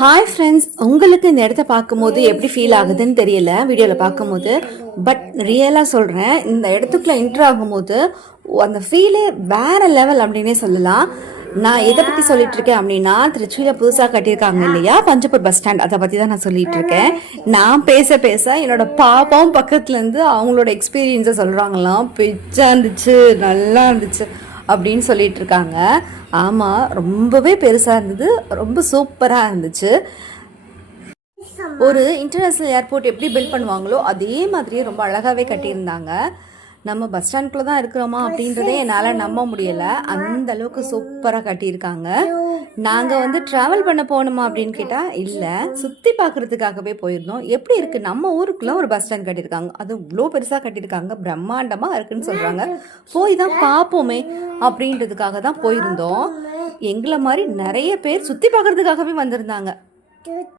Hi friends, உங்களுக்கு இந்த இடத்த பார்க்கும்போது எப்படி ஃபீல் ஆகுதுன்னு தெரியல வீடியோவில் பார்க்கும்போது. பட் ரியலாக சொல்கிறேன், இந்த இடத்துக்குள்ளே என்ட்ரு ஆகும்போது அந்த ஃபீலே வேற லெவல் அப்படின்னே சொல்லலாம். நான் எதை பற்றி சொல்லிட்டு இருக்கேன் அப்படின்னா, திருச்சியில் புதுசாக கட்டியிருக்காங்க இல்லையா பஞ்சப்பூர் பஸ் ஸ்டாண்ட், அதை பற்றி தான் நான் சொல்லிட்டு இருக்கேன். நான் பேச பேச என்னோட பாப்பாவும் பக்கத்துலேருந்து அவங்களோட எக்ஸ்பீரியன்ஸை சொல்கிறாங்களாம். பிச்சா இருந்துச்சு, நல்லா இருந்துச்சு அப்படின்னு சொல்லிட்டு இருக்காங்க. ஆமாம், ரொம்பவே பெருசாக இருந்தது, ரொம்ப சூப்பராக இருந்துச்சு. ஒரு இன்டர்நேஷ்னல் ஏர்போர்ட் எப்படி பில்ட் பண்ணுவாங்களோ அதே மாதிரியே ரொம்ப அழகாகவே கட்டியிருந்தாங்க. நம்ம பஸ் ஸ்டாண்ட்குள்ளே தான் இருக்கிறோமா அப்படின்றதே என்னால் நம்ப முடியலை, அந்த அளவுக்கு சூப்பராக கட்டியிருக்காங்க. நாங்கள் ட்ராவல் பண்ண போகணுமா அப்படின்னு கேட்டால் இல்லை, சுற்றி பார்க்குறதுக்காகவே போயிருந்தோம். எப்படி இருக்குது, நம்ம ஊருக்குள்ளே ஒரு பஸ் ஸ்டாண்ட் கட்டியிருக்காங்க, அது இவ்வளோ பெருசாக கட்டியிருக்காங்க, பிரம்மாண்டமாக இருக்குன்னு சொல்கிறாங்க. போய் தான் பார்ப்போமே அப்படின்றதுக்காக தான் போயிருந்தோம். எங்களை மாதிரி நிறைய பேர் சுற்றி பார்க்குறதுக்காகவே வந்திருந்தாங்க.